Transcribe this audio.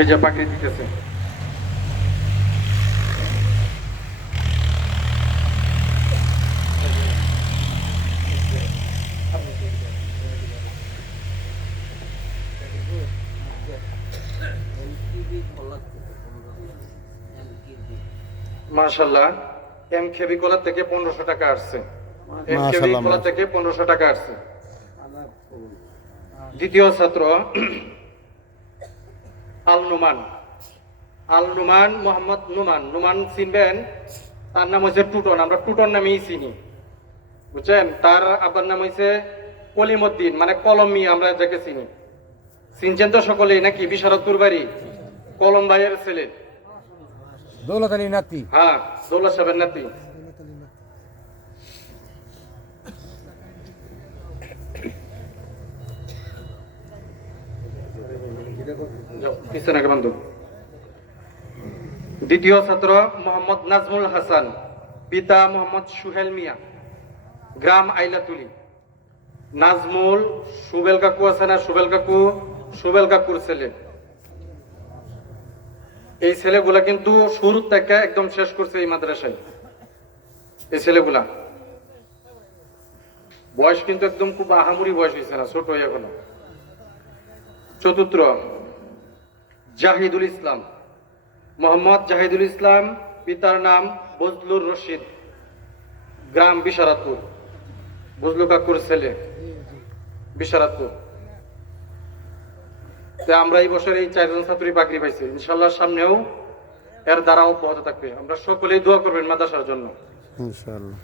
এই যে পাখি দিতেছে। মাশাআল্লাহ, এম খেবি কলা থেকে 1500 টাকা আসছে। এম খেবি কলা থেকে 1500 টাকা আসছে। দ্বিতীয় ছাত্র আল নুমান, আল নুমান, মোহাম্মদ নুমান। নুমান চিনবেন, তার নাম হচ্ছে টুটন, আমরা টুটন নামেই চিনি, বুঝছেন। তার আব্বার নাম হয়েছে কলিমউদ্দিন, মানে কলমি, আমরা যাকে চিনি। চিনছেন তো সকলেই নাকি? বিশারদপুর বাড়ি, কলম ভাইয়ের ছেলে, দৌলত আলী নাতি। হ্যাঁ, দৌলত সাহেবের নাতি। পিছনে আগে বন্ধু। দ্বিতীয় ছাত্র মোহাম্মদ নাজমুল হাসান, পিতা মোহাম্মদ সুহেল মিয়া, গ্রাম আইলাতুলি। নাজমুল, সুবেল কাকু আছে না, সুবেল কাকু, সুবেল কাকুর ছেলে। এই ছেলেগুলা কিন্তু শুরু থেকে একদম শেষ করছে এই মাদ্রাসায়। এই ছেলেগুলা বয়স কিন্তু একদম খুব আহামরি বয়স হয়েছে না, ছোট এখনো। চতুর্থ জাহিদুল ইসলাম, মোহাম্মদ জাহিদুল ইসলাম, পিতার নাম বজলুর রশিদ, গ্রাম বিশারাতপুর, বজলু কাকুর ছেলে, বিশারাতপুর। আমরা এই বছর এই 4 জন ছাত্রী চাকরি পাইছি, ইনশাল্লাহ সামনেও এর দ্বারা অব্যাহত থাকবে। আমরা সকলেই দোয়া করবেন মাদ্রাসার জন্য, ইনশাআল্লাহ।